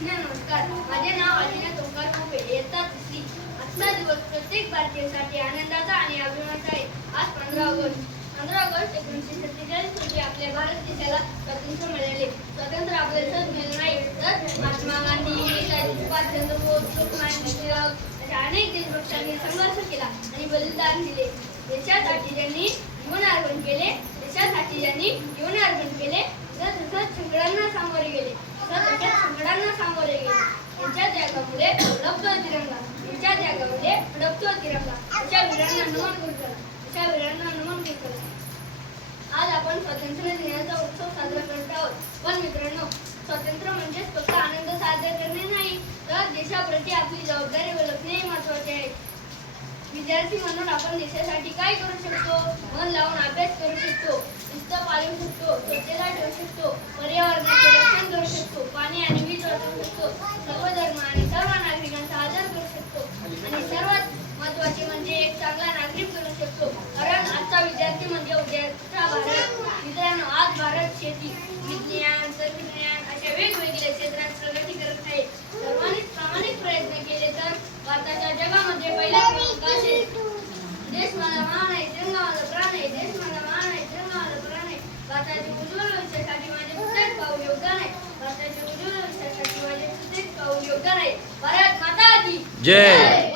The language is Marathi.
नमस्कार. माझे नाव आदिना तोंकार मोपे. इयत्ता तिसरी. आजचा दिवस प्रत्येक भारतीयासाठी आनंदाचा आणि अभिमानाचा आहे. आज 15 ऑगस्ट. 15 ऑगस्ट 1947 रोजी आपल्या भारत देशाला स्वातंत्र्य मिळाले. स्वातंत्र्य आपल्याला मिळाले नाही तर महात्मा गांधी, नेताजी सुभाषचंद्र बोस, लोकमान्य टिळक अशा अनेक देशभक्तांनी संघर्ष केला आणि बलिदान दिले. देशासाठी त्यांनी जीवन अर्पण केले. देशासाठी ज्यांनी जीवन अर्पण केले तसंच संकटांना सामोरे गेले. संकटांना सामोरे गेले. त्यांच्या त्यागामुळे फडकतो तिरंगा. त्यांच्या त्यागामुळे फडकतो तिरंगा. अशा वीरांना नमन करतो. अशा वीरांना नमन करतो. आज आपण स्वातंत्र्य दिनाचा उत्सव साजरा करत आहोत. पण मित्रांनो, स्वातंत्र्य म्हणजे फक्त आनंद साजरा करणे नाही, तर देशाप्रती आपली जबाबदारी ओळखणे महत्त्वाचे आहे. विद्यार्थी म्हणून आपण देशासाठी काय करू शकतो? मन लावून अभ्यास करू शकतो, शिस्त पाळू शकतो, स्वच्छता ठेवू शकतो, पर्यावरणाचे रक्षण करू शकतो, पाणी आणि वीज वाचवू शकतो, सर्व धर्म आणि सर्व नागरिकांचा आदर करू शकतो आणि सर्वात महत्त्वाचे म्हणजे एक चांगला नागरिक बनू शकतो. कारण आजचा विद्यार्थी म्हणजे उद्याचा भारत. मित्रांनो, आज भारत शेती, विज्ञान, तंत्रज्ञान अशा वेगवेगळ्या क्षेत्रात प्रगती करत आहे. सर्वांनी प्रामाणिक प्रयत्न केले तर भारताच्या जगामध्ये पहिला क्रमांक असेल. देश मला मान आहे, तिरंगा माझा प्राण आहे. देश मला मान आहे, तिरंगा माझा प्राण आहे. भारताच्या उज्ज्वल भविष्यासाठी माझे प्रत्येक पाऊल योगदान आहे. भारताच्या उज्ज्वल भविष्यासाठी माझे प्रत्येक पाऊल योगदान आहे. भारत माता की जय.